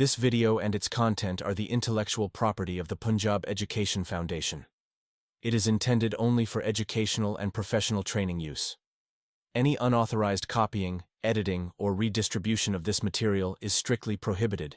This video and its content are the intellectual property of the Punjab Education Foundation. It is intended only for educational and professional training use. Any unauthorized copying, editing, or redistribution of this material is strictly prohibited.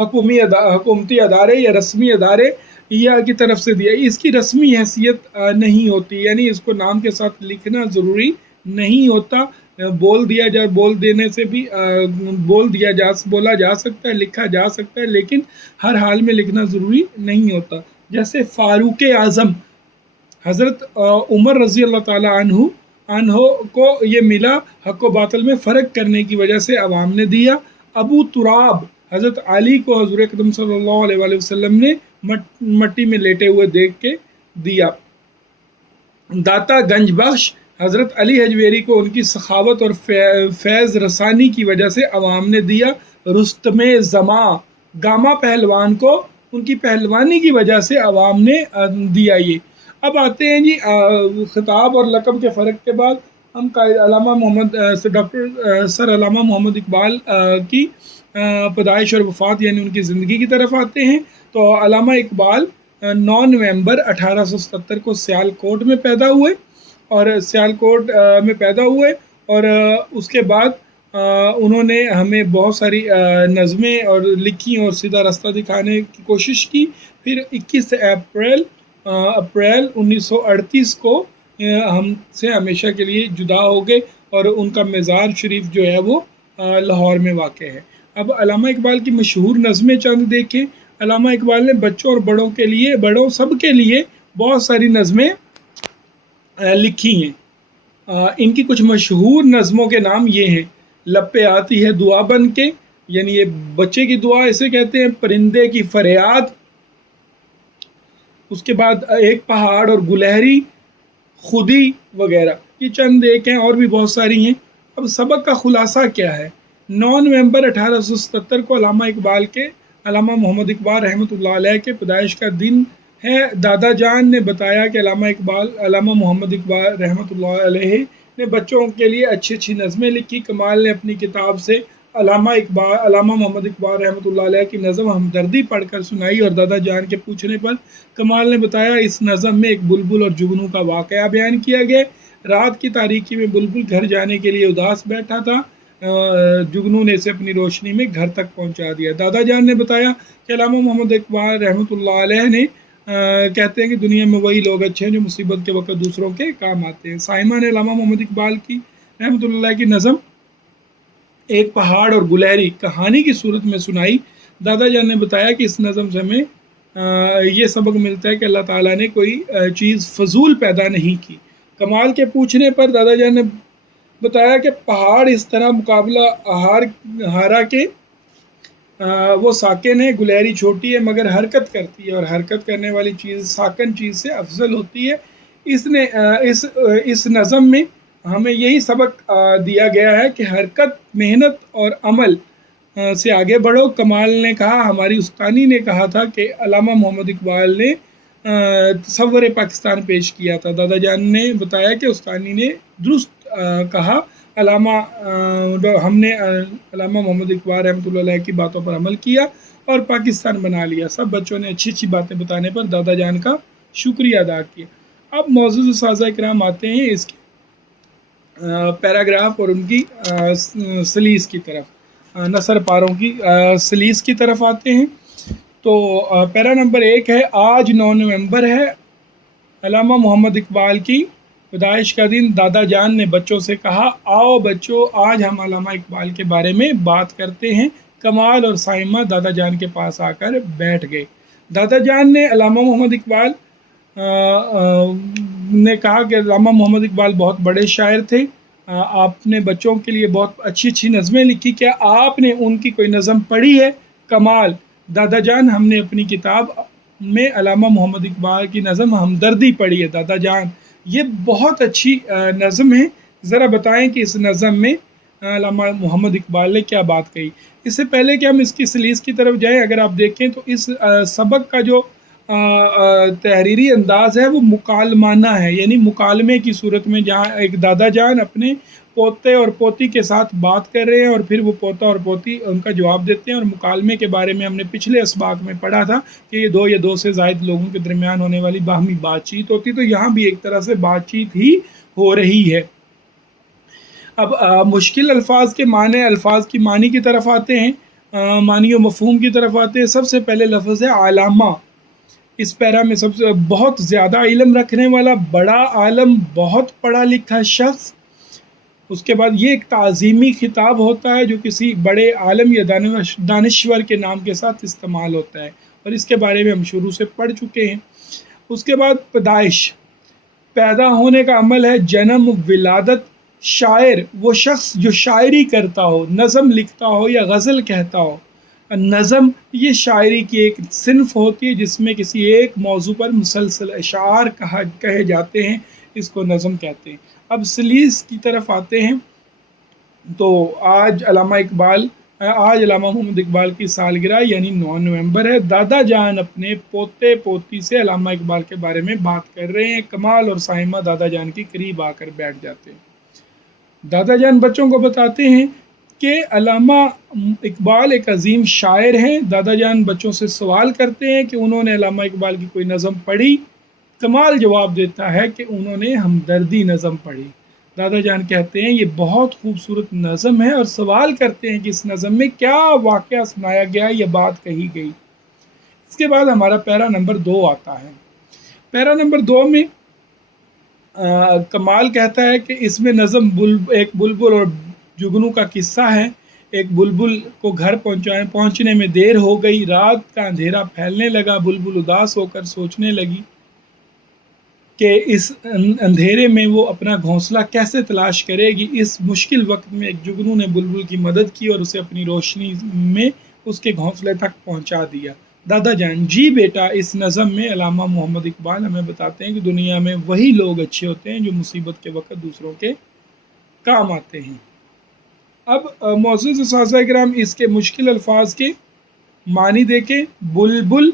حکومتی ادارے یا رسمی ادارے یا کی طرف سے دیا. اس کی رسمی حیثیت نہیں ہوتی، یعنی اس کو نام کے ساتھ لکھنا ضروری نہیں ہوتا. بول دینے سے بھی بولا جا سکتا ہے، لکھا جا سکتا ہے، لیکن ہر حال میں لکھنا ضروری نہیں ہوتا. جیسے فاروق اعظم حضرت عمر رضی اللہ تعالی عنہ کو یہ ملا حق و باطل میں فرق کرنے کی وجہ سے عوام نے دیا. ابو تراب حضرت علی کو حضور اکرم صلی اللہ علیہ وآلہ وسلم نے مٹی میں لیٹے ہوئے دیکھ کے دیا. داتا گنج بخش حضرت علی حجویری کو ان کی سخاوت اور فیض رسانی کی وجہ سے عوام نے دیا. رستم گاما پہلوان کو ان کی پہلوانی کی وجہ سے عوام نے دیا. یہ اب آتے ہیں جی خطاب اور لقب کے فرق کے بعد ہم ڈاکٹر سر علامہ محمد اقبال کی پیدائش اور وفات یعنی ان کی زندگی کی طرف آتے ہیں. تو علامہ اقبال 9 نومبر 1877 کو سیالکوٹ میں پیدا ہوئے اور اس کے بعد انہوں نے ہمیں بہت ساری نظمیں اور لکھی اور سیدھا راستہ دکھانے کی کوشش کی. پھر 21 اپریل 1938 کو ہم سے ہمیشہ کے لیے جدا ہو گئے اور ان کا مزار شریف جو ہے وہ لاہور میں واقع ہے. اب علامہ اقبال کی مشہور نظمیں چند دیکھیں. علامہ اقبال نے بچوں اور بڑوں سب کے لیے بہت ساری نظمیں لکھی ہیں. ان کی کچھ مشہور نظموں کے نام یہ ہیں. لب پہ آتی ہے دعا بن کے، یعنی یہ بچے کی دعا اسے کہتے ہیں. پرندے کی فریاد، اس کے بعد ایک پہاڑ اور گلہری، خودی وغیرہ. یہ چند ایک ہیں، اور بھی بہت ساری ہیں. اب سبق کا خلاصہ کیا ہے؟ 9 نومبر 1877 کو علامہ محمد اقبال رحمۃ اللہ علیہ کے پیدائش کا دن ہے. دادا جان نے بتایا کہ علامہ محمد اقبال رحمۃ اللہ علیہ نے بچوں کے لیے اچھی نظمیں لکھی. کمال نے اپنی کتاب سے علامہ محمد اقبال رحمۃ اللہ علیہ کی نظم ہمدردی پڑھ کر سنائی اور دادا جان کے پوچھنے پر کمال نے بتایا اس نظم میں ایک بلبل اور جگنو کا واقعہ بیان کیا گیا. رات کی تاریکی میں بلبل گھر جانے کے لیے اداس بیٹھا تھا، جگنو نے اسے اپنی روشنی میں گھر تک پہنچا دیا. دادا جان نے بتایا کہ علامہ محمد اقبال رحمۃ اللہ علیہ نے کہتے ہیں کہ دنیا میں وہی لوگ اچھے ہیں جو مصیبت کے وقت دوسروں کے کام آتے ہیں. سائمہ نے علامہ محمد اقبال کی رحمۃ اللہ کی نظم ایک پہاڑ اور گلہری کہانی کی صورت میں سنائی. دادا جان نے بتایا کہ اس نظم سے ہمیں یہ سبق ملتا ہے کہ اللہ تعالیٰ نے کوئی چیز فضول پیدا نہیں کی. کمال کے پوچھنے پر دادا جان نے بتایا کہ پہاڑ اس طرح مقابلہ ہارا کے وہ ساکن ہے، گلہری چھوٹی ہے مگر حرکت کرتی ہے، اور حرکت کرنے والی چیز ساکن چیز سے افضل ہوتی ہے. اس نظم میں ہمیں یہی سبق دیا گیا ہے کہ حرکت، محنت اور عمل سے آگے بڑھو. کمال نے کہا، ہماری استانی نے کہا تھا کہ علامہ محمد اقبال نے تصور پاکستان پیش کیا تھا. دادا جان نے بتایا کہ استانی نے درست کہا. ہم نے علامہ محمد اقبال رحمۃ اللہ علیہ کی باتوں پر عمل کیا اور پاکستان بنا لیا. سب بچوں نے اچھی باتیں بتانے پر دادا جان کا شکریہ ادا کیا. اب معزز سازہ اکرام آتے ہیں اس کے پیراگراف اور ان کی سلیس کی طرف، نثر پاروں کی سلیس کی طرف آتے ہیں. تو پیرا نمبر 1 ہے، آج 9 نومبر ہے، علامہ محمد اقبال کی پیدائش کا دن. دادا جان نے بچوں سے کہا، آؤ بچوں آج ہم علامہ اقبال کے بارے میں بات کرتے ہیں. کمال اور سائمہ دادا جان کے پاس آ کر بیٹھ گئے. دادا جان نے علامہ محمد اقبال نے کہا کہ علامہ محمد اقبال بہت بڑے شاعر تھے. آپ نے بچوں کے لیے بہت اچھی نظمیں لکھی، کیا آپ نے ان کی کوئی نظم پڑھی ہے؟ کمال، دادا جان ہم نے اپنی کتاب میں علامہ محمد اقبال کی نظم ہمدردی پڑھی ہے. دادا جان، یہ بہت اچھی نظم ہے، ذرا بتائیں کہ اس نظم میں علامہ محمد اقبال نے کیا بات کہی. اس سے پہلے کہ ہم اس کی سلیس کی طرف جائیں، اگر آپ دیکھیں تو اس سبق کا جو تحریری انداز ہے وہ مکالمانہ ہے، یعنی مکالمے کی صورت میں، جہاں ایک دادا جان اپنے پوتے اور پوتی کے ساتھ بات کر رہے ہیں اور پھر وہ پوتا اور پوتی ان کا جواب دیتے ہیں. اور مکالمے کے بارے میں ہم نے پچھلے اسباق میں پڑھا تھا کہ یہ 2 یا 2 سے زائد لوگوں کے درمیان ہونے والی باہمی بات چیت ہوتی، تو یہاں بھی ایک طرح سے بات چیت ہی ہو رہی ہے. اب مشکل الفاظ کی معنی کی طرف آتے ہیں. معنی و مفہوم کی طرف آتے ہیں، سب سے پہلے لفظ ہے علامہ۔ اس پیرا میں سب سے بہت زیادہ علم رکھنے والا، بڑا عالم، بہت پڑھا لکھا شخص۔ اس کے بعد یہ ایک تعظیمی خطاب ہوتا ہے جو کسی بڑے عالم یا دانشور کے نام کے ساتھ استعمال ہوتا ہے، اور اس کے بارے میں ہم شروع سے پڑھ چکے ہیں۔ اس کے بعد پیدائش، پیدا ہونے کا عمل ہے، جنم، ولادت۔ شاعر، وہ شخص جو شاعری کرتا ہو، نظم لکھتا ہو یا غزل کہتا ہو۔ نظم یہ شاعری کی ایک صنف ہوتی ہے جس میں کسی ایک موضوع پر مسلسل اشعار کہے جاتے ہیں، اس کو نظم کہتے ہیں۔ اب سلیس کی طرف آتے ہیں تو آج علامہ محمد اقبال کی سالگرہ یعنی 9 نومبر ہے۔ دادا جان اپنے پوتے پوتی سے علامہ اقبال کے بارے میں بات کر رہے ہیں۔ کمال اور سائمہ دادا جان کے قریب آ کر بیٹھ جاتے ہیں۔ دادا جان بچوں کو بتاتے ہیں کہ علامہ اقبال ایک عظیم شاعر ہیں۔ دادا جان بچوں سے سوال کرتے ہیں کہ انہوں نے علامہ اقبال کی کوئی نظم پڑھی؟ کمال جواب دیتا ہے کہ انہوں نے ہمدردی نظم پڑھی۔ دادا جان کہتے ہیں یہ بہت خوبصورت نظم ہے، اور سوال کرتے ہیں کہ اس نظم میں کیا واقعہ سنایا گیا یا بات کہی گئی۔ اس کے بعد ہمارا پیرا نمبر 2 آتا ہے۔ پیرا نمبر 2 میں کمال کہتا ہے کہ اس میں نظم ایک بلبل اور جگنو کا قصہ ہے۔ ایک بلبل کو گھر پہنچنے میں دیر ہو گئی، رات کا اندھیرا پھیلنے لگا، بلبل اداس ہو کر سوچنے لگی کہ اس اندھیرے میں وہ اپنا گھونسلہ کیسے تلاش کرے گی۔ اس مشکل وقت میں ایک جگنو نے بلبل کی مدد کی اور اسے اپنی روشنی میں اس کے گھونسلے تک پہنچا دیا۔ دادا جان، جی بیٹا، اس نظم میں علامہ محمد اقبال ہمیں بتاتے ہیں کہ دنیا میں وہی لوگ اچھے ہوتے ہیں جو مصیبت کے وقت دوسروں کے کام آتے ہیں۔ اب معزز اساتذہ کرام، اس کے مشکل الفاظ کے معنی دیکھیں۔ بلبل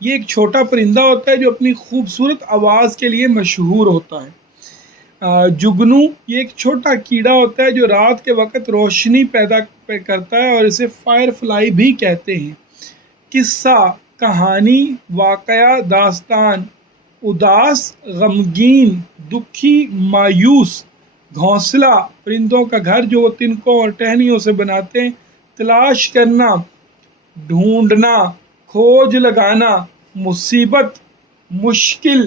یہ ایک چھوٹا پرندہ ہوتا ہے جو اپنی خوبصورت آواز کے لیے مشہور ہوتا ہے۔ جگنو یہ ایک چھوٹا کیڑا ہوتا ہے جو رات کے وقت روشنی پیدا کرتا ہے، اور اسے فائر فلائی بھی کہتے ہیں۔ قصہ، کہانی، واقعہ، داستان، اداس، غمگین، دکھی، مایوس۔ گھونسلہ، پرندوں کا گھر جو وہ تنکوں اور ٹہنیوں سے بناتے ہیں۔ تلاش کرنا، ڈھونڈنا، کھوج لگانا۔ مصیبت، مشکل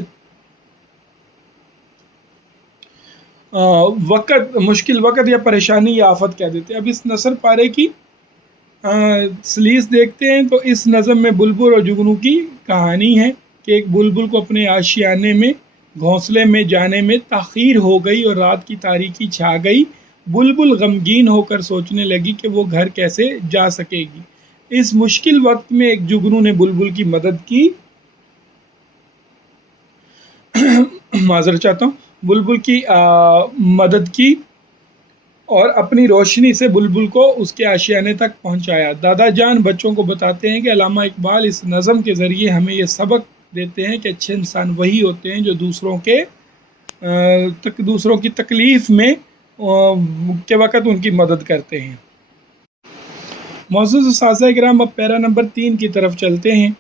وقت، مشکل وقت یا پریشانی یا آفت کہہ دیتے ہیں۔ اب اس نثر پارے کی سلیس دیکھتے ہیں تو اس نظم میں بلبل اور جگنو کی کہانی ہے کہ ایک بلبل کو اپنے آشیانے میں گھونسلے میں جانے میں تاخیر ہو گئی اور رات کی تاریکی چھا گئی۔ بلبل غمگین ہو کر سوچنے لگی کہ وہ گھر کیسے جا سکے گی۔ اس مشکل وقت میں ایک جگنو نے بلبل کی مدد کی معذرت چاہتا ہوں، بلبل کی مدد کی اور اپنی روشنی سے بلبل کو اس کے آشیانے تک پہنچایا۔ دادا جان بچوں کو بتاتے ہیں کہ علامہ اقبال اس نظم کے ذریعے ہمیں یہ سبق دیتے ہیں کہ اچھے انسان وہی ہوتے ہیں جو دوسروں کی تکلیف میں کے وقت ان کی مدد کرتے ہیں۔ معزز اساتذہ کرام، اب پیرا نمبر 3 کی طرف چلتے ہیں۔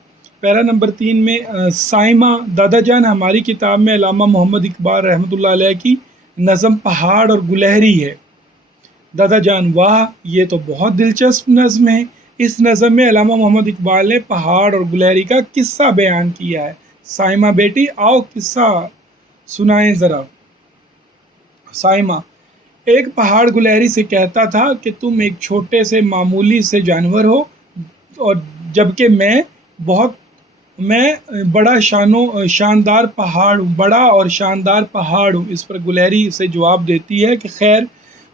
پیرا نمبر 3 میں سائمہ، دادا جان ہماری کتاب میں علامہ محمد اقبال رحمۃ اللہ علیہ کی نظم پہاڑ اور گلہری ہے۔ دادا جان، واہ، یہ تو بہت دلچسپ نظم ہے۔ اس نظم میں علامہ محمد اقبال نے پہاڑ اور گلہری کا قصہ بیان کیا ہے۔ سائمہ بیٹی، آؤ قصہ سنائیں ذرا۔ سائمہ، ایک پہاڑ گلہری سے کہتا تھا کہ تم ایک چھوٹے سے معمولی سے جانور ہو، اور جبکہ میں بڑا شاندار پہاڑ ہوں۔ اس پر گلہری سے جواب دیتی ہے کہ خیر،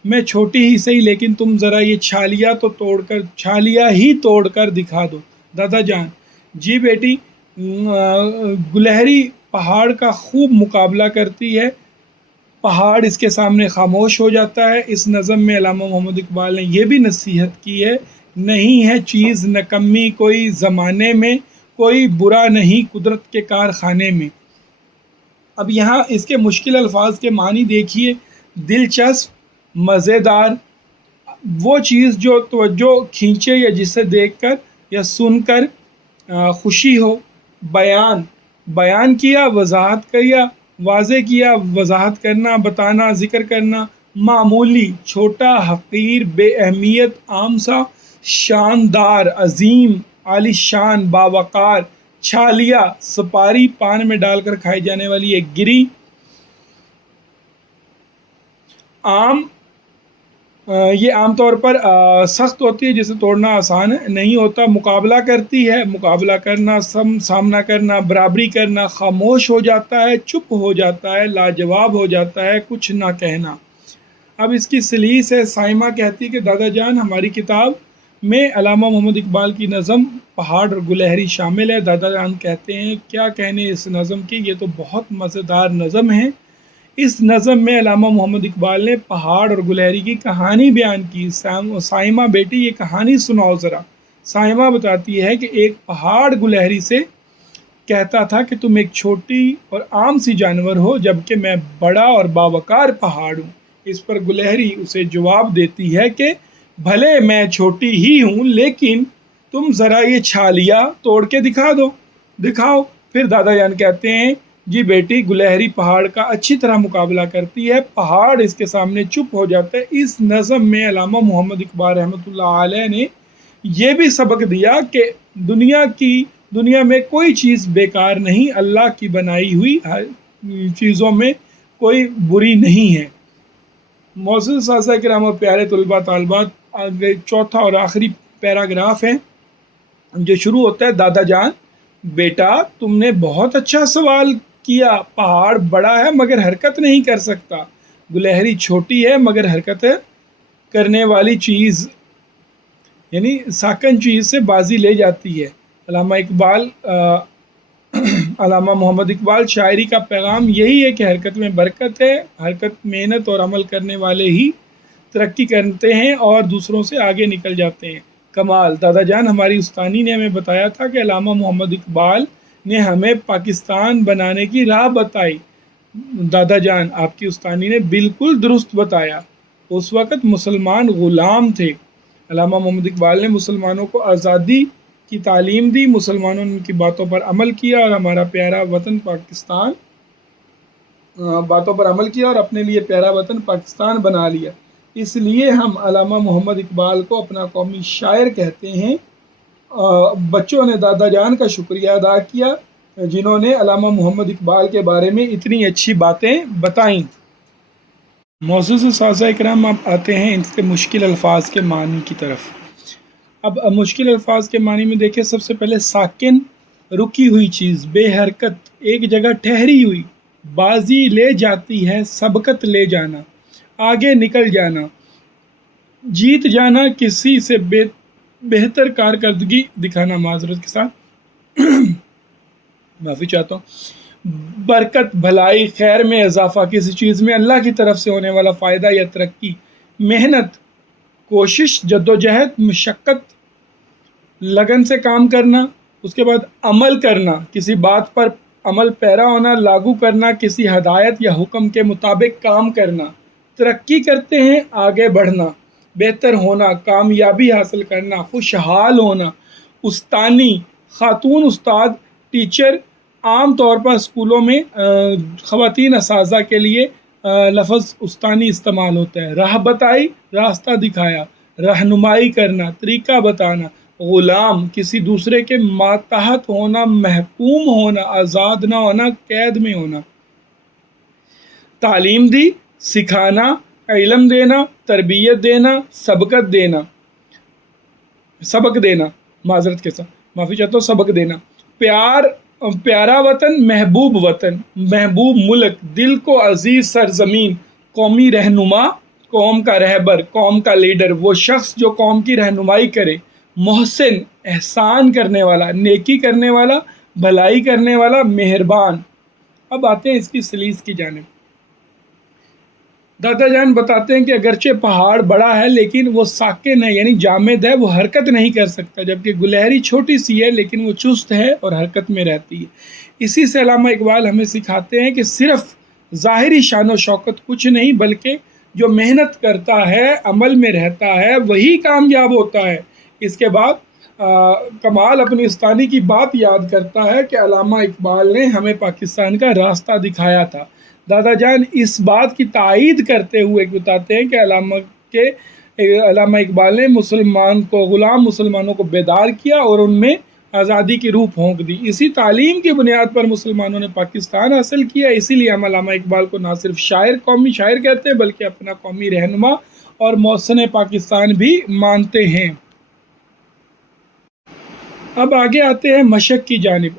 میں چھوٹی ہی صحیح، لیکن تم ذرا یہ چھالیاں ہی توڑ کر دکھا دو۔ دادا جان، جی بیٹی۔ گلہری پہاڑ کا خوب مقابلہ کرتی ہے، پہاڑ اس کے سامنے خاموش ہو جاتا ہے۔ اس نظم میں علامہ محمد اقبال نے یہ بھی نصیحت کی ہے، نہیں ہے چیز نکمی کوئی زمانے میں، کوئی برا نہیں قدرت کے کارخانے میں۔ اب یہاں اس کے مشکل الفاظ کے معنی دیکھیے۔ دلچسپ، مزیدار، وہ چیز جو توجہ کھینچے یا جسے دیکھ کر یا سن کر خوشی ہو۔ بیان کیا، وضاحت کیا، واضح کیا، وضاحت کرنا، بتانا، ذکر کرنا۔ معمولی، چھوٹا، حقیر، بے اہمیت، عام سا، شاندار، عظیم، عالی شان، باوقار، چھالیا، سپاری، پان میں ڈال کر کھائی جانے والی ایک گری، عام، یہ عام طور پر سخت ہوتی ہے جسے توڑنا آسان نہیں ہوتا، مقابلہ کرتی ہے، مقابلہ کرنا، سامنا کرنا، برابری کرنا، خاموش ہو جاتا ہے، چپ ہو جاتا ہے، لاجواب ہو جاتا ہے، کچھ نہ کہنا۔ اب اس کی سلیس ہے۔ سائمہ کہتی کہ دادا جان ہماری کتاب میں علامہ محمد اقبال کی نظم پہاڑ اور گلہری شامل ہے۔ دادا جان کہتے ہیں کیا کہنے اس نظم کی، یہ تو بہت مزیدار نظم ہے۔ اس نظم میں علامہ محمد اقبال نے پہاڑ اور گلہری کی کہانی بیان کی۔ سائمہ بیٹی یہ کہانی سناؤ ذرا۔ سائمہ بتاتی ہے کہ ایک پہاڑ گلہری سے کہتا تھا کہ تم ایک چھوٹی اور عام سی جانور ہو جبکہ میں بڑا اور باوقار پہاڑ ہوں۔ اس پر گلہری اسے جواب دیتی ہے کہ بھلے میں چھوٹی ہی ہوں لیکن تم ذرا یہ چھالیا توڑ کے دکھاؤ۔ پھر دادا جان کہتے ہیں جی بیٹی، گلہری پہاڑ کا اچھی طرح مقابلہ کرتی ہے، پہاڑ اس کے سامنے چپ ہو جاتا ہے۔ اس نظم میں علامہ محمد اقبال رحمۃ اللہ علیہ نے یہ بھی سبق دیا کہ دنیا میں کوئی چیز بیکار نہیں، اللہ کی بنائی ہوئی چیزوں میں کوئی بری نہیں ہے۔ معزز اساتذہ کرام اور پیارے طلباء طالبات، آگے چوتھا اور آخری پیراگراف ہے جو شروع ہوتا ہے دادا جان بیٹا تم نے بہت اچھا سوال کیا، پہاڑ بڑا ہے مگر حرکت نہیں کر سکتا، گلہری چھوٹی ہے مگر حرکت کرنے والی چیز یعنی ساکن چیز سے بازی لے جاتی ہے۔ علامہ محمد اقبال شاعری کا پیغام یہی ہے کہ حرکت میں برکت ہے، حرکت، محنت اور عمل کرنے والے ہی ترقی کرتے ہیں اور دوسروں سے آگے نکل جاتے ہیں۔ کمال، دادا جان ہماری استانی نے ہمیں بتایا تھا کہ علامہ محمد اقبال نے ہمیں پاکستان بنانے کی راہ بتائی۔ دادا جان آپ کی استانی نے بالکل درست بتایا، اس وقت مسلمان غلام تھے۔ علامہ محمد اقبال نے مسلمانوں کو آزادی کی تعلیم دی، مسلمانوں نے ان کی باتوں پر عمل کیا اور ہمارا پیارا وطن پاکستان باتوں پر عمل کیا اور اپنے لیے پیارا وطن پاکستان بنا لیا۔ اس لیے ہم علامہ محمد اقبال کو اپنا قومی شاعر کہتے ہیں۔ بچوں نے دادا جان کا شکریہ ادا کیا جنہوں نے علامہ محمد اقبال کے بارے میں اتنی اچھی باتیں بتائیں۔ معزز اساتذہ اکرام، اب آتے ہیں اس کے مشکل الفاظ کے معنی کی طرف۔ اب مشکل الفاظ کے معنی میں دیکھیں، سب سے پہلے ساکن، رکی ہوئی چیز، بے حرکت، ایک جگہ ٹھہری ہوئی، بازی لے جاتی ہے، سبقت لے جانا، آگے نکل جانا، جیت جانا، کسی سے بہتر کارکردگی دکھانا، معذرت کے ساتھ معافی چاہتا ہوں، برکت، بھلائی، خیر میں اضافہ، کسی چیز میں اللہ کی طرف سے ہونے والا فائدہ یا ترقی، محنت، کوشش، جدوجہد، مشقت، لگن سے کام کرنا، اس کے بعد عمل کرنا، کسی بات پر عمل پیرا ہونا، لاگو کرنا، کسی ہدایت یا حکم کے مطابق کام کرنا، ترقی کرتے ہیں، آگے بڑھنا، بہتر ہونا، کامیابی حاصل کرنا، خوشحال ہونا، استانی، خاتون استاد، ٹیچر، عام طور پر اسکولوں میں خواتین اساتذہ کے لیے لفظ استانی استعمال ہوتا ہے۔ راہ بتائی، راستہ دکھایا، رہنمائی کرنا، طریقہ بتانا، غلام، کسی دوسرے کے ماتحت ہونا، محکوم ہونا، آزاد نہ ہونا، قید میں ہونا، تعلیم دی، سکھانا، علم دینا، تربیت دینا، سبق دینا، معذرت کے ساتھ معافی چاہتا ہوں، سبق دینا، پیارا وطن، محبوب وطن، محبوب ملک، دل کو عزیز سرزمین، قومی رہنما، قوم کا رہبر، قوم کا لیڈر، وہ شخص جو قوم کی رہنمائی کرے، محسن، احسان کرنے والا، نیکی کرنے والا، بھلائی کرنے والا، مہربان۔ اب آتے ہیں اس کی سلیس کی جانب۔ دادا جان بتاتے ہیں کہ اگرچہ پہاڑ بڑا ہے لیکن وہ ساکن ہے یعنی جامد ہے، وہ حرکت نہیں کر سکتا، جبکہ گلہری چھوٹی سی ہے لیکن وہ چست ہے اور حرکت میں رہتی ہے۔ اسی سے علامہ اقبال ہمیں سکھاتے ہیں کہ صرف ظاہری شان و شوکت کچھ نہیں، بلکہ جو محنت کرتا ہے، عمل میں رہتا ہے، وہی کامیاب ہوتا ہے۔ اس کے بعد کمال اپنی استانی کی بات یاد کرتا ہے کہ علامہ اقبال نے ہمیں پاکستان کا راستہ دکھایا تھا۔ دادا جان اس بات کی تائید کرتے ہوئے بتاتے ہیں کہ علامہ اقبال نے غلام مسلمانوں کو بیدار کیا اور ان میں آزادی کی روح پھونک دی. اسی تعلیم کی بنیاد پر مسلمانوں نے پاکستان حاصل کیا. اسی لیے ہم علامہ اقبال کو نہ صرف قومی شاعر کہتے ہیں بلکہ اپنا قومی رہنما اور محسن پاکستان بھی مانتے ہیں. اب آگے آتے ہیں مشق کی جانب.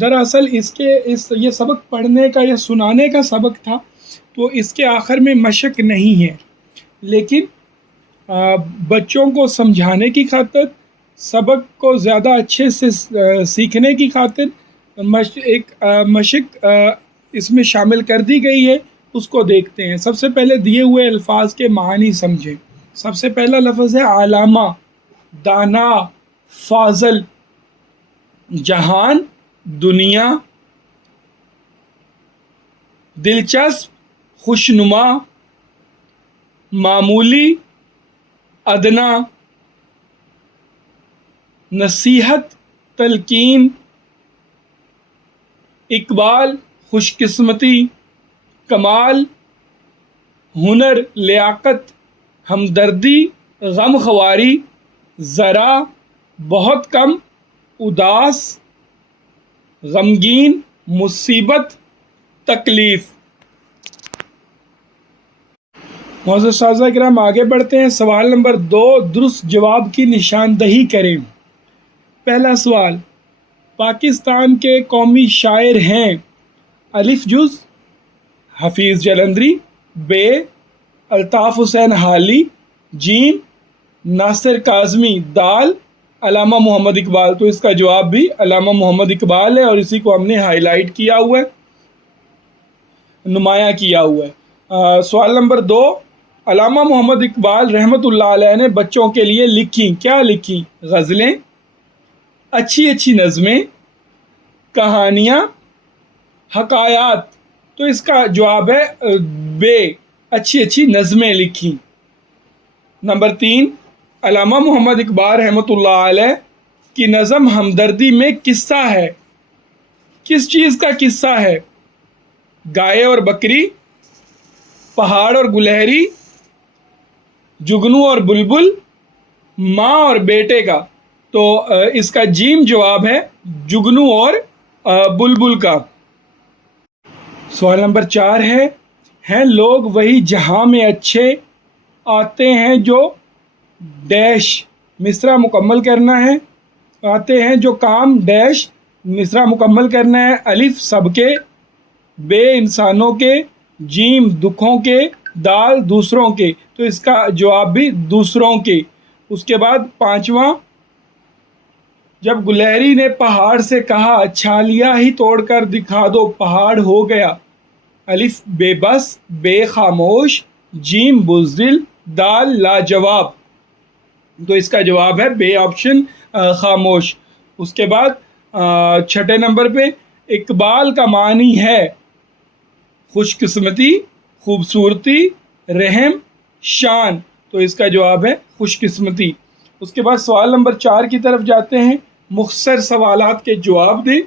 دراصل یہ سبق پڑھنے کا یا سنانے کا سبق تھا، تو اس کے آخر میں مشق نہیں ہے، لیکن بچوں کو سمجھانے کی خاطر، سبق کو زیادہ اچھے سے سیکھنے کی خاطر ایک مشق اس میں شامل کر دی گئی ہے. اس کو دیکھتے ہیں. سب سے پہلے دیے ہوئے الفاظ کے معنی سمجھیں. سب سے پہلا لفظ ہے علامہ، دانا، فاضل. جہان، دنیا. دلچسپ، خوشنما. معمولی، ادنا. نصیحت، تلقین. اقبال، خوش قسمتی. کمال، ہنر، لیاقت. ہمدردی، غم خواری. ذرا، بہت کم. اداس، غمگین. مصیبت، تکلیف. معزز اساتذہ کرام، آگے بڑھتے ہیں. سوال نمبر 2، درست جواب کی نشاندہی کریں. پہلا سوال، پاکستان کے قومی شاعر ہیں؟ الف جز حفیظ جلندری، ب الطاف حسین حالی، جیم ناصر کاظمی، دال علامہ محمد اقبال. تو اس کا جواب بھی علامہ محمد اقبال ہے، اور اسی کو ہم نے ہائی لائٹ کیا ہوا ہے، نمایاں کیا ہوا ہے. سوال نمبر 2، علامہ محمد اقبال رحمۃ اللہ علیہ نے بچوں کے لیے لکھی کیا لکھی؟ غزلیں، اچھی اچھی نظمیں، کہانیاں، حکایات. تو اس کا جواب ہے ب اچھی اچھی نظمیں لکھی. نمبر 3، علامہ محمد اقبال رحمۃ اللہ علیہ کی نظم ہمدردی میں قصہ ہے. کس چیز کا قصہ ہے؟ گائے اور بکری، پہاڑ اور گلہری، جگنو اور بلبل، ماں اور بیٹے کا. تو اس کا جیم جواب ہے جگنو اور بلبل کا. سوال نمبر 4 ہیں لوگ وہی جہاں میں اچھے آتے ہیں جو ڈیش مصرع مکمل کرنا ہے. آتے ہیں جو کام ڈیش مصرع مکمل کرنا ہے. الف سب کے، ب انسانوں کے، جیم دکھوں کے، دال دوسروں کے. تو اس کا جواب بھی دوسروں کے. اس کے بعد 5واں، جب گلہری نے پہاڑ سے کہا چھالیاں ہی توڑ کر دکھا دو پہاڑ ہو گیا. الف بے بس، بے خاموش، جیم بزدل، دال لاجواب. تو اس کا جواب ہے بے آپشن خاموش. اس کے بعد 6 نمبر پہ اقبال کا معنی ہے خوش قسمتی، خوبصورتی، رحم، شان. تو اس کا جواب ہے خوش قسمتی. اس کے بعد سوال نمبر 4 کی طرف جاتے ہیں. مختصر سوالات کے جواب دیں.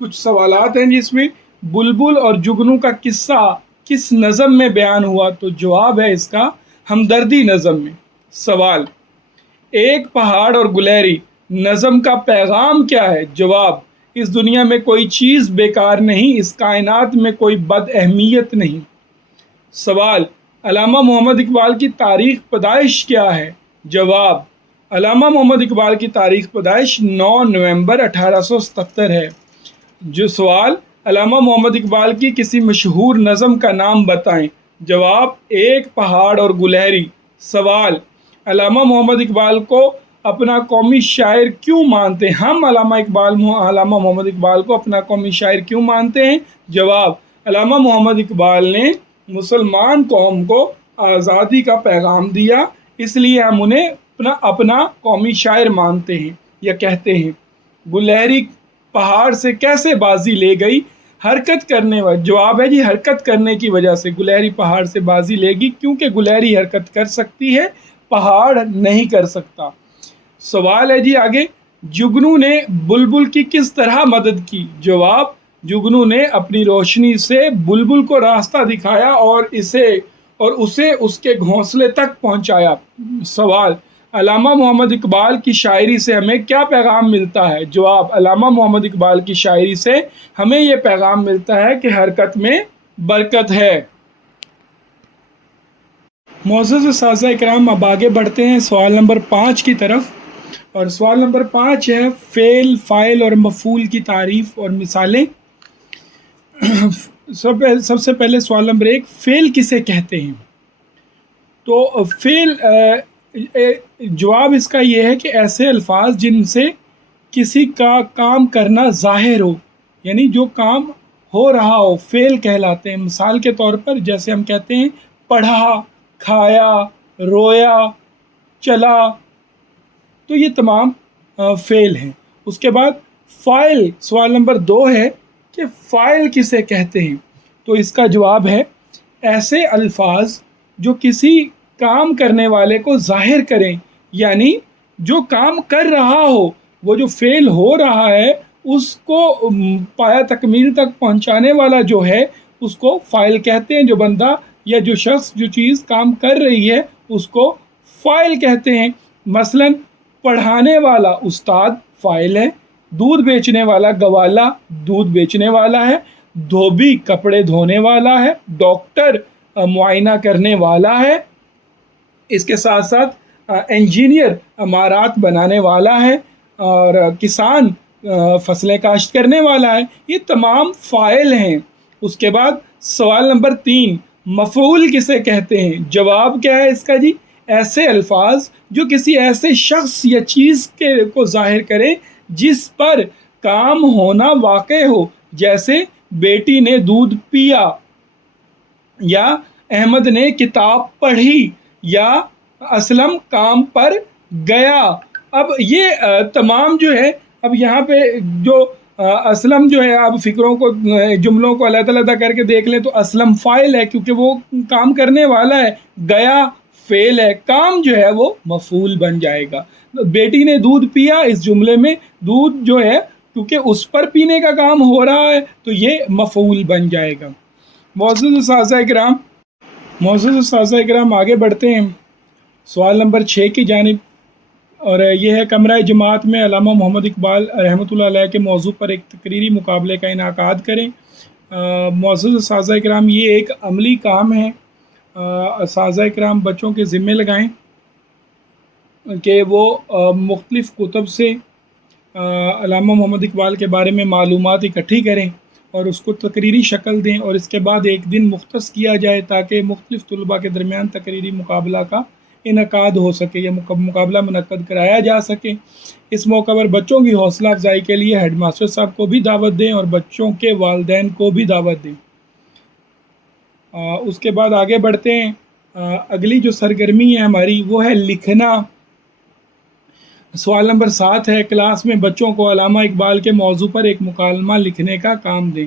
کچھ سوالات ہیں جس میں بلبل اور جگنو کا قصہ کس نظم میں بیان ہوا؟ تو جواب ہے اس کا ہمدردی نظم میں. سوال، ایک پہاڑ اور گلہری نظم کا پیغام کیا ہے؟ جواب، اس دنیا میں کوئی چیز بیکار نہیں، اس کائنات میں کوئی بد اہمیت نہیں. سوال، علامہ محمد اقبال کی تاریخ پیدائش کیا ہے؟ جواب، علامہ محمد اقبال کی تاریخ پیدائش 9 نومبر 1877 ہے. جو سوال، علامہ محمد اقبال کی کسی مشہور نظم کا نام بتائیں. جواب، ایک پہاڑ اور گلہری. سوال، علامہ محمد اقبال کو اپنا قومی شاعر کیوں مانتے ہیں؟ ہم علامہ محمد اقبال کو اپنا قومی شاعر کیوں مانتے ہیں؟ جواب، علامہ محمد اقبال نے مسلمان قوم کو آزادی کا پیغام دیا، اس لیے ہم انہیں اپنا قومی شاعر مانتے ہیں یا کہتے ہیں. گلہری پہاڑ سے کیسے بازی لے گئی؟ حرکت کرنے والی. جواب ہے جی حرکت کرنے کی وجہ سے گلہری پہاڑ سے بازی لے گی، کیونکہ گلہری حرکت کر سکتی ہے، پہاڑ نہیں کر سکتا. سوال ہے جی آگے، جگنو نے بلبل کی کس طرح مدد کی؟ جواب، جگنو نے اپنی روشنی سے بلبل کو راستہ دکھایا اور اسے اس کے گھونسلے تک پہنچایا۔ سوال: علامہ محمد اقبال کی شاعری سے ہمیں کیا پیغام ملتا ہے؟ جواب: علامہ محمد اقبال کی شاعری سے ہمیں یہ پیغام ملتا ہے کہ حرکت میں برکت ہے۔ معزز اساتذہ اکرام، اب آگے بڑھتے ہیں سوال نمبر 5 کی طرف، اور سوال نمبر 5 ہے فعل، فاعل اور مفعول کی تعریف اور مثالیں۔ سب سے پہلے سوال نمبر 1، فعل کسے کہتے ہیں؟ تو فعل، جواب اس کا یہ ہے کہ ایسے الفاظ جن سے کسی کا کام کرنا ظاہر ہو، یعنی جو کام ہو رہا ہو، فعل کہلاتے ہیں۔ مثال کے طور پر جیسے ہم کہتے ہیں پڑھا، کھایا، رویا، چلا، تو یہ تمام فعل ہیں۔ اس کے بعد فاعل، سوال نمبر 2 ہے کہ فاعل کسے کہتے ہیں؟ تو اس کا جواب ہے ایسے الفاظ جو کسی کام کرنے والے کو ظاہر کریں، یعنی جو کام کر رہا ہو، وہ جو فعل ہو رہا ہے اس کو پایہ تکمیل تک پہنچانے والا جو ہے اس کو فاعل کہتے ہیں۔ جو بندہ یا جو شخص جو چیز کام کر رہی ہے اس کو فاعل کہتے ہیں۔ مثلاً پڑھانے والا استاد فاعل ہے، دودھ بیچنے والا گوالا دودھ بیچنے والا ہے، دھوبی کپڑے دھونے والا ہے، ڈاکٹر معائنہ کرنے والا ہے، اس کے ساتھ ساتھ انجینئر عمارات بنانے والا ہے، اور کسان فصلیں کاشت کرنے والا ہے۔ یہ تمام فاعل ہیں۔ اس کے بعد سوال نمبر 3، مفعول کسے کہتے ہیں؟ جواب کیا ہے اس کا جی؟ ایسے الفاظ جو کسی ایسے شخص یا چیز کو ظاہر کریں جس پر کام ہونا واقع ہو، جیسے بیٹی نے دودھ پیا، یا احمد نے کتاب پڑھی، یا اسلم کام پر گیا۔ اب یہ تمام جو ہے، اب یہاں پہ جو اسلم جو ہے، آپ فکروں کو، جملوں کو علیحدہ کر کے دیکھ لیں تو اسلم فاعل ہے کیونکہ وہ کام کرنے والا ہے، گیا فعل ہے، کام جو ہے وہ مفعول بن جائے گا۔ بیٹی نے دودھ پیا، اس جملے میں دودھ جو ہے کیونکہ اس پر پینے کا کام ہو رہا ہے تو یہ مفعول بن جائے گا۔ معزز اساتذہ اکرام آگے بڑھتے ہیں سوال نمبر 6 کی جانب، اور یہ ہے کمرہ جماعت میں علامہ محمد اقبال رحمۃ اللہ علیہ کے موضوع پر ایک تقریری مقابلے کا انعقاد کریں۔ معزز اساتذہ اکرام، یہ ایک عملی کام ہے۔ اساتذہ اکرام بچوں کے ذمے لگائیں کہ وہ مختلف کتب سے علامہ محمد اقبال کے بارے میں معلومات اکٹھی کریں اور اس کو تقریری شکل دیں، اور اس کے بعد ایک دن مختص کیا جائے تاکہ مختلف طلباء کے درمیان تقریری مقابلہ کا انعقاد ہو سکے یا مقابلہ منعقد کرایا جا سکے۔ اس موقع پر بچوں کی حوصلہ افزائی کے لیے ہیڈ ماسٹر صاحب کو بھی دعوت دیں اور بچوں کے والدین کو بھی دعوت دیں۔ اس کے بعد آگے بڑھتے ہیں، اگلی جو سرگرمی ہے ہماری وہ ہے لکھنا۔ سوال نمبر 7 ہے کلاس میں بچوں کو علامہ اقبال کے موضوع پر ایک مکالمہ لکھنے کا کام دیں۔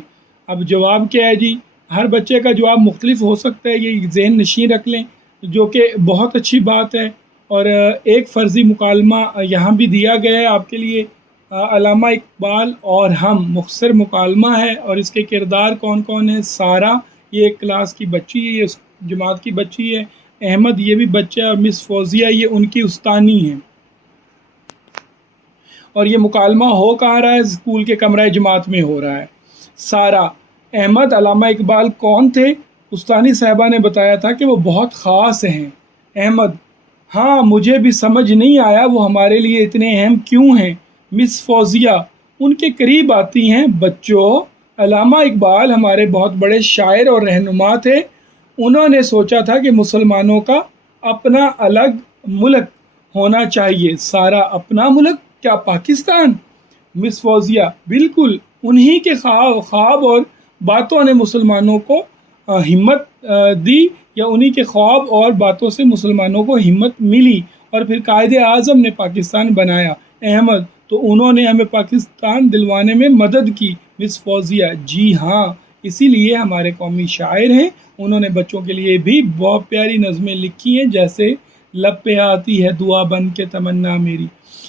اب جواب کیا ہے جی؟ ہر بچے کا جواب مختلف ہو سکتا ہے، یہ ذہن نشین رکھ لیں، جو کہ بہت اچھی بات ہے۔ اور ایک فرضی مکالمہ یہاں بھی دیا گیا ہے آپ کے لیے، علامہ اقبال اور ہم، مختصر مکالمہ ہے، اور اس کے کردار کون کون ہیں؟ سارہ، یہ ایک کلاس کی بچی ہے، یہ جماعت کی بچی ہے، احمد یہ بھی بچہ ہے، اور مس فوزیہ یہ ان کی استانی ہیں۔ اور یہ مکالمہ ہو کہاں رہا ہے؟ اسکول کے کمرہ جماعت میں ہو رہا ہے۔ سارہ: احمد، علامہ اقبال کون تھے؟ استانی صاحبہ نے بتایا تھا کہ وہ بہت خاص ہیں۔ احمد: ہاں، مجھے بھی سمجھ نہیں آیا وہ ہمارے لیے اتنے اہم کیوں ہیں۔ مس فوزیہ: ان کے قریب آتی ہیں۔ بچوں، علامہ اقبال ہمارے بہت بڑے شاعر اور رہنما تھے۔ انہوں نے سوچا تھا کہ مسلمانوں کا اپنا الگ ملک ہونا چاہیے۔ سارہ: اپنا ملک؟ کیا پاکستان؟ مس فوزیہ: بالکل، انہی کے خواب اور باتوں نے مسلمانوں کو ہمت دی، یا انہی کے خواب اور باتوں سے مسلمانوں کو ہمت ملی اور پھر قائد اعظم نے پاکستان بنایا۔ احمد: تو انہوں نے ہمیں پاکستان دلوانے میں مدد کی۔ مس فوزیہ: جی ہاں، اسی لیے ہمارے قومی شاعر ہیں۔ انہوں نے بچوں کے لیے بھی بہت پیاری نظمیں لکھی ہیں، جیسے لب پہ آتی ہے دعا بن کے تمنا میری۔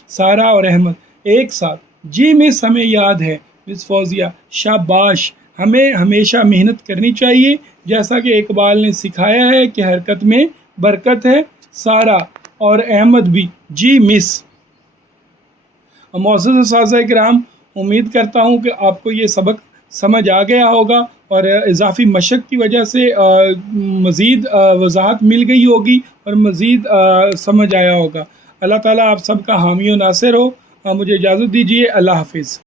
سارہ اور احمد ایک ساتھ: جی مس، ہمیں یاد ہے، مس فوزیہ شاباش. ہمیں ہمیشہ محنت کرنی چاہیے جیسا کہ اقبال نے سکھایا ہے کہ حرکت میں برکت ہے. سارا اور احمد بھی جی مس. معزز اساتذہ کرام، امید کرتا ہوں کہ آپ کو یہ سبق سمجھ آ گیا ہوگا اور اضافی مشق کی وجہ سے مزید وضاحت مل گئی ہوگی اور مزید سمجھ آیا ہوگا. اللہ تعالیٰ آپ سب کا حامی و ناصر ہو. مجھے اجازت دیجیے. اللہ حافظ.